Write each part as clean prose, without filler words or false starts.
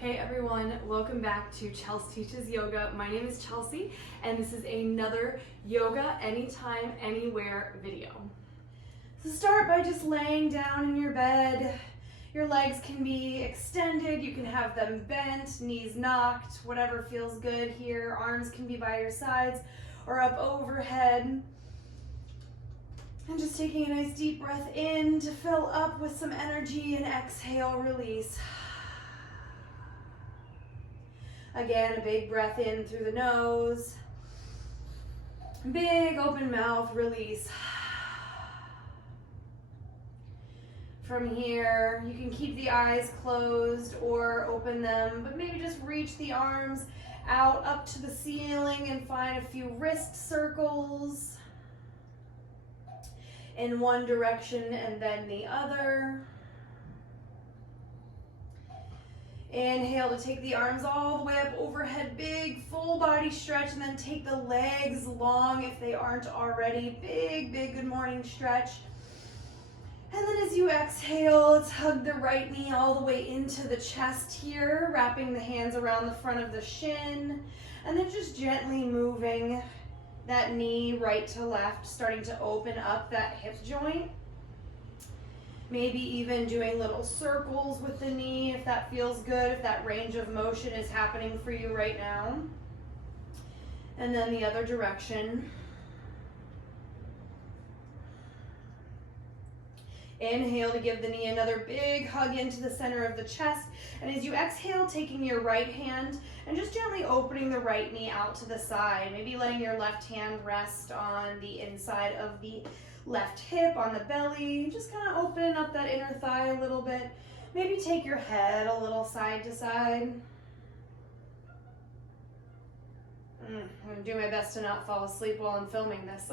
Hey everyone, welcome back to Chelsea Teaches Yoga. My name is Chelsea and this is another Yoga Anytime, Anywhere video. So start by just laying down in your bed. Your legs can be extended, you can have them bent, knees knocked, whatever feels good here. Arms can be by your sides or up overhead. And just taking a nice deep breath in to fill up with some energy and exhale, release. Again, a big breath in through the nose. Big open mouth, release. From here, you can keep the eyes closed or open them, but maybe just reach the arms out up to the ceiling and find a few wrist circles in one direction and then the other. Inhale to take the arms all the way up overhead, big full body stretch, and then take the legs long if they aren't already. Big good morning stretch. And then as you exhale, let's hug the right knee all the way into the chest here, wrapping the hands around the front of the shin, and then just gently moving that knee right to left, starting to open up that hip joint. Maybe even doing little circles with the knee if that feels good, if that range of motion is happening for you right now. And then the other direction. Inhale to give the knee another big hug into the center of the chest. And as you exhale, taking your right hand and just gently opening the right knee out to the side. Maybe letting your left hand rest on the inside of the left hip, on the belly, just kind of opening up that inner thigh a little bit. Maybe take your head a little side to side. I'm going to do my best to not fall asleep while I'm filming this.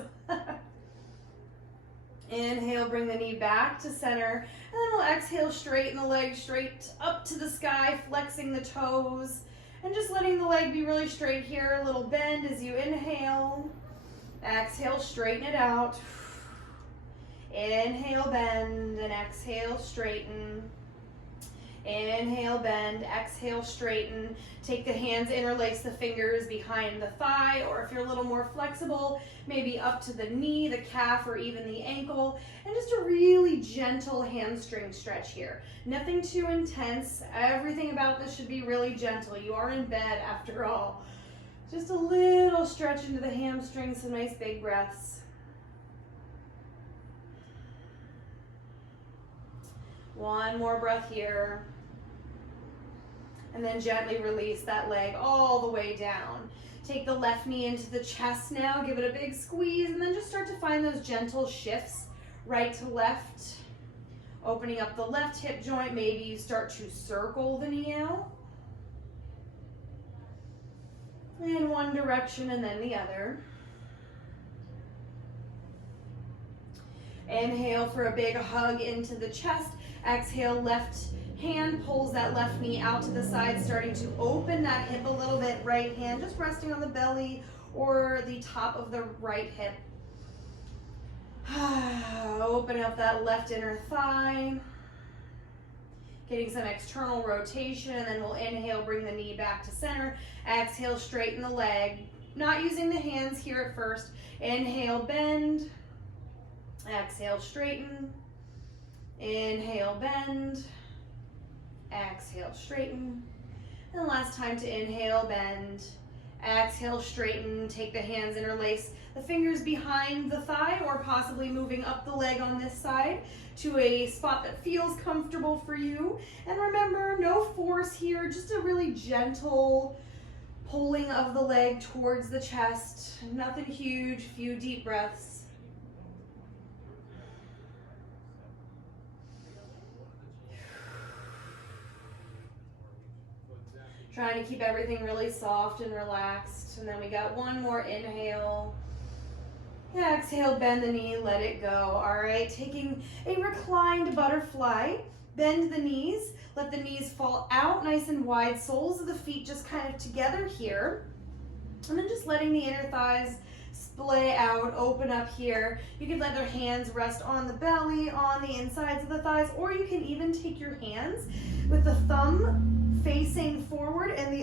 Inhale, bring the knee back to center, and then we'll exhale, straighten the leg straight up to the sky, flexing the toes, and just letting the leg be really straight here. A little bend as you inhale. Exhale, straighten it out. Inhale, bend, and exhale, straighten. Inhale, bend, exhale, straighten. Take the hands, interlace the fingers behind the thigh, or if you're a little more flexible, maybe up to the knee, the calf, or even the ankle. And just a really gentle hamstring stretch here. Nothing too intense. Everything about this should be really gentle. You are in bed after all. Just a little stretch into the hamstrings, some nice big breaths. One more breath here. And then gently release that leg all the way down. Take the left knee into the chest now, give it a big squeeze, and then just start to find those gentle shifts right to left. Opening up the left hip joint, maybe you start to circle the knee out. In one direction and then the other. Inhale for a big hug into the chest. Exhale, left hand pulls that left knee out to the side, starting to open that hip a little bit. Right hand just resting on the belly or the top of the right hip. Open up that left inner thigh. Getting some external rotation, and then we'll inhale, bring the knee back to center. Exhale, straighten the leg. Not using the hands here at first. Inhale, bend. Exhale, straighten. Inhale, bend. Exhale, straighten. And last time to inhale, bend. Exhale, straighten. Take the hands, interlace the fingers behind the thigh or possibly moving up the leg on this side to a spot that feels comfortable for you. And remember, no force here, just a really gentle pulling of the leg towards the chest. Nothing huge, few deep breaths. Trying to keep everything really soft and relaxed. And then we got one more inhale. Exhale, bend the knee, let it go. All right, taking a reclined butterfly, bend the knees, let the knees fall out nice and wide, soles of the feet just kind of together here. And then just letting the inner thighs splay out, open up here. You can let their hands rest on the belly, on the insides of the thighs, or you can even take your hands with the thumb facing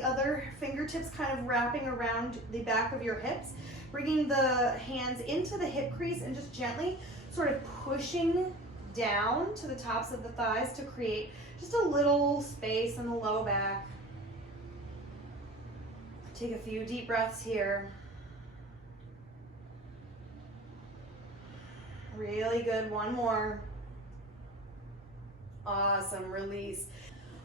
other fingertips kind of wrapping around the back of your hips, bringing the hands into the hip crease and just gently sort of pushing down to the tops of the thighs to create just a little space in the low back. Take a few deep breaths here. Really good, one more. Awesome, release.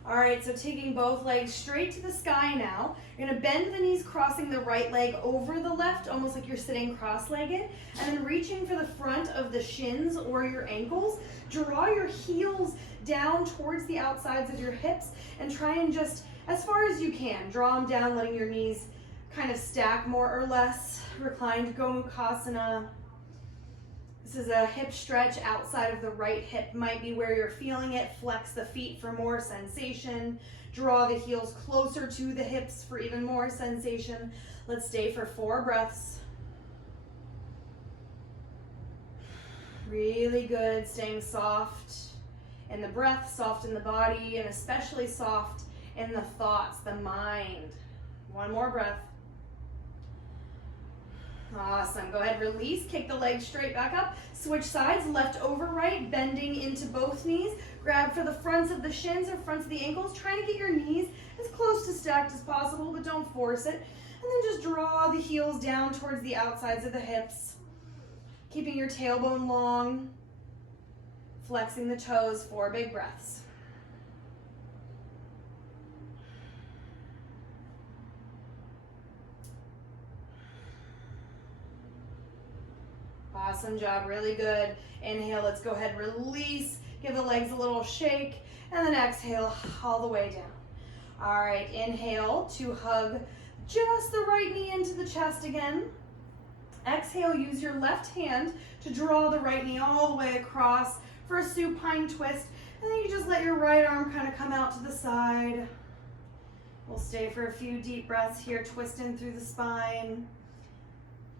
All right, so taking both legs straight to the sky now. You're gonna bend the knees, crossing the right leg over the left, almost like you're sitting cross-legged, and then reaching for the front of the shins or your ankles. Draw your heels down towards the outsides of your hips and try and just, as far as you can, draw them down, letting your knees kind of stack more or less. Reclined Gomukhasana. This is a hip stretch outside of the right hip, might be where you're feeling it. Flex the feet for more sensation. Draw the heels closer to the hips for even more sensation. Let's stay for 4 breaths. Really good, staying soft in the breath, soft in the body, and especially soft in the thoughts, the mind. 1 more breath. Awesome. Go ahead, release, kick the legs straight back up, switch sides, left over right, bending into both knees. Grab for the fronts of the shins or fronts of the ankles, trying to get your knees as close to stacked as possible, but don't force it. And then just draw the heels down towards the outsides of the hips, keeping your tailbone long, flexing the toes. 4 big breaths. Awesome job, really good. Inhale, let's go ahead, release, give the legs a little shake, and then exhale all the way down. All right, inhale to hug just the right knee into the chest again. Exhale, use your left hand to draw the right knee all the way across for a supine twist, and then you just let your right arm kind of come out to the side. We'll stay for a few deep breaths here, twisting through the spine.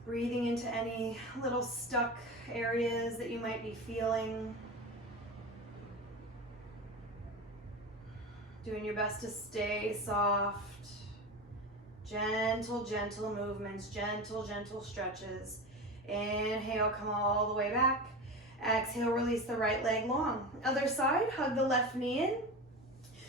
Breathing into any little stuck areas that you might be feeling. Doing your best to stay soft. Gentle, gentle movements, gentle, gentle stretches. Inhale, come all the way back. Exhale, release the right leg long. Other side, hug the left knee in.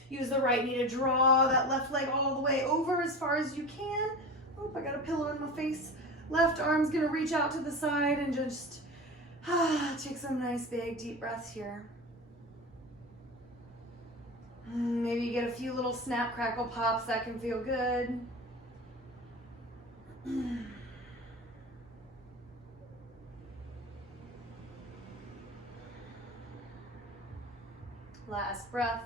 Use the right knee to draw that left leg all the way over as far as you can. Oh, I got a pillow in my face. Left arm's gonna reach out to the side and just take some nice big deep breaths here. Maybe you get a few little snap, crackle, pops. That can feel good. Last breath.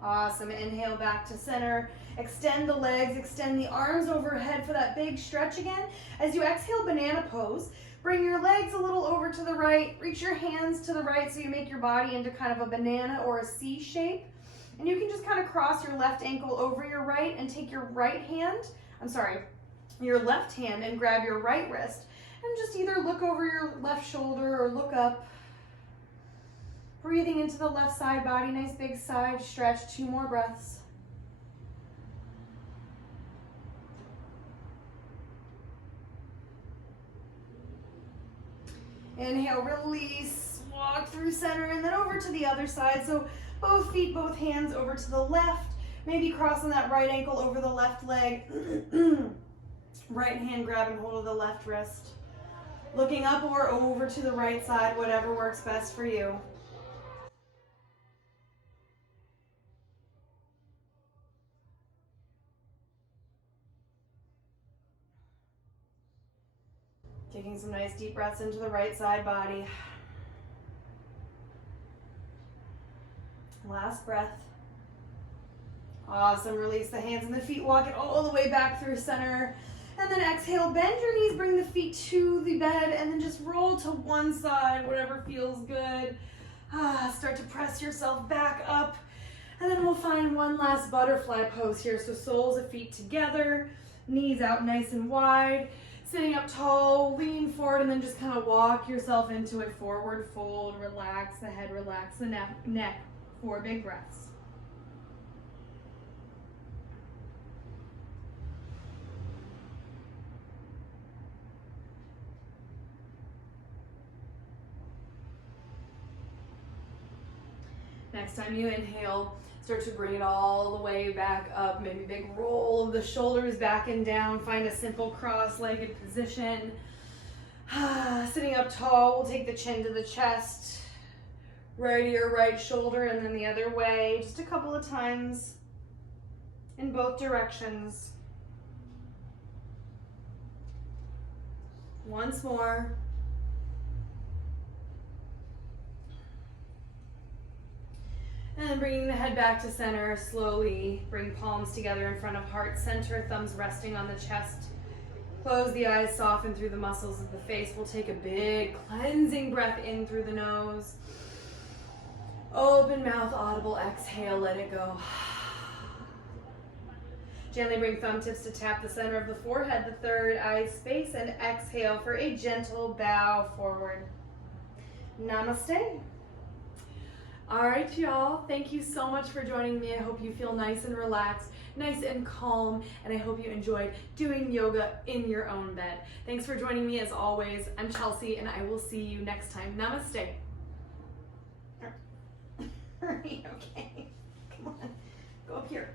Awesome. Inhale back to center. Extend the legs, extend the arms overhead for that big stretch again. As you exhale, banana pose. Bring your legs a little over to the right. Reach your hands to the right so you make your body into kind of a banana or a C shape. And you can just kind of cross your left ankle over your right and take your your left hand and grab your right wrist. And just either look over your left shoulder or look up. Breathing into the left side body, nice big side stretch. 2 more breaths. Inhale, release, walk through center and then over to the other side. So both feet, both hands over to the left, maybe crossing that right ankle over the left leg. Right hand grabbing hold of the left wrist. Looking up or over to the right side, whatever works best for you. Taking some nice deep breaths into the right side body. Last breath. Awesome. Release the hands and the feet. Walk it all the way back through center. And then exhale, bend your knees, bring the feet to the bed, and then just roll to one side, whatever feels good. Start to press yourself back up. And then we'll find one last butterfly pose here. So soles of feet together, knees out nice and wide. Sitting up tall, lean forward, and then just kind of walk yourself into it. Forward fold, relax the head, relax the neck. 4 big breaths. Next time you inhale, start to bring it all the way back up. Maybe big roll of the shoulders back and down. Find a simple cross-legged position. Sitting up tall, we'll take the chin to the chest. Right ear, right shoulder, and then the other way. Just a couple of times in both directions. Once more. And then bringing the head back to center, slowly bring palms together in front of heart center, thumbs resting on the chest. Close the eyes, soften through the muscles of the face. We'll take a big cleansing breath in through the nose. Open mouth, audible exhale, let it go. Gently bring thumb tips to tap the center of the forehead, the third eye space, and exhale for a gentle bow forward. Namaste. All right, y'all. Thank you so much for joining me. I hope you feel nice and relaxed, nice and calm, and I hope you enjoyed doing yoga in your own bed. Thanks for joining me as always. I'm Chelsea, and I will see you next time. Namaste. Okay. Come on. Go up here.